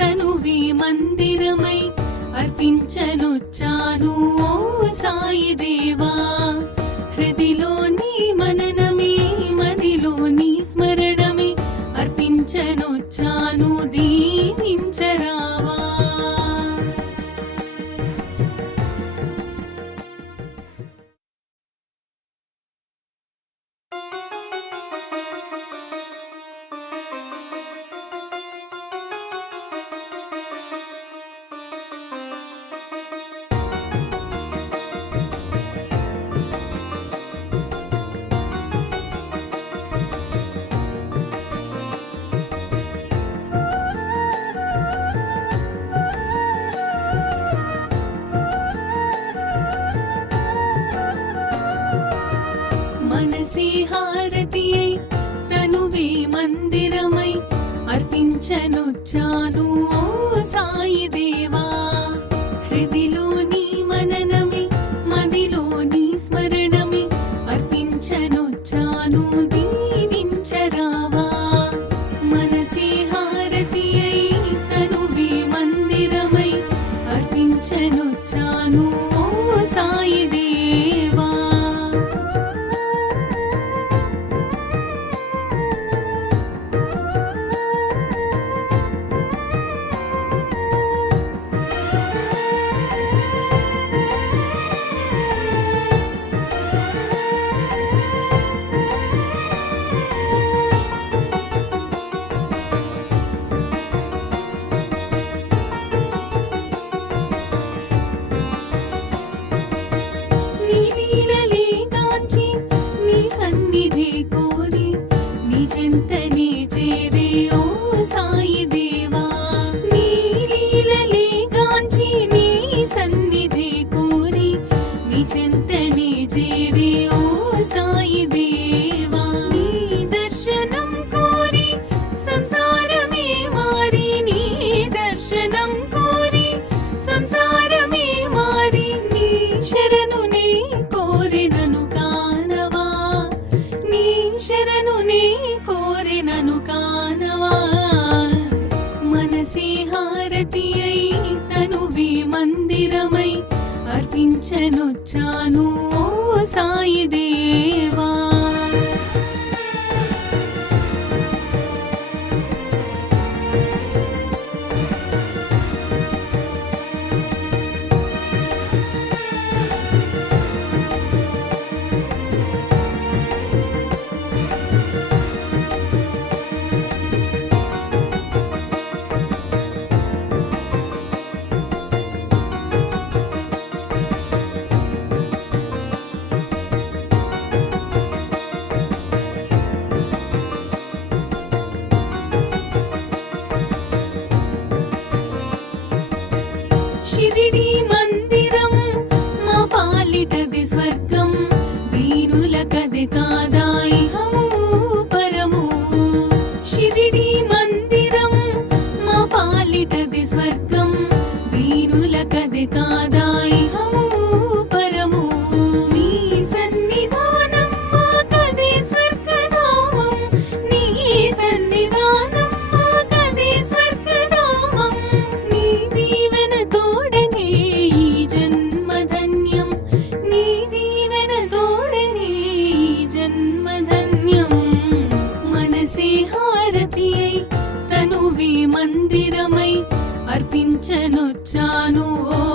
తనువే మందిరమై అర్పించనొచ్చాను ఓ సాయి దేవా. హృదిలోని మననమే మదిలోని స్మరణమే అర్పించనొచ్చాను దీవించరావా. మనసే హారతియై తనువే మందిరమై అర్పించనొచ్చాను ఓ సాయి దేవా. హృదిలోని మననమే మదిలోని స్మరణమే అర్పించనొచ్చాను దీవించరావా. మనసే హారతియై తనువే మందిరమై అర్పించనొచ్చాను ఓ సాయి దేవా. నీ లీలలే గాంచి నీ సన్నిధి కోరి నీ చెంతనే చేరే ఓ సాయి దేవా. నీ లీలలే గాంచి నీ సన్నిధి కోరి నీ చెంతనే చేరే ఓ సాయి దేవా. నీ దర్శనం కోరి సంసారమే మారి నీ దర్శనం కోరి సంసారమే మారి నీ శరణు నీ కోరినను కానవా. నీ శరణు నీ కోరినను కానవా. మనసే హారతియై తనువే మందిరమై అర్పించనొచ్చాను ఓ సాయి దేవా. షిరిడి మందిరం మా పాలిటది స్వర్గం వీరులకది కాదా ఇహము పరము. షిరిడి మందిరం మా పాలిటది స్వర్గం వీరులకది కాదా ఇహము పరము. నీ సన్నిధానం మాకది స్వర్గధామం. నీ సన్నిధానం మాకది స్వర్గధామం. నీ దీవెన తోడనే ఈ జన్మధన్యం. నీ దీవెన తోడనే ఈ జన్మధన్యం. మనసే హారతియై తనువే మందిరమై అర్పించనొచ్చాను ఓ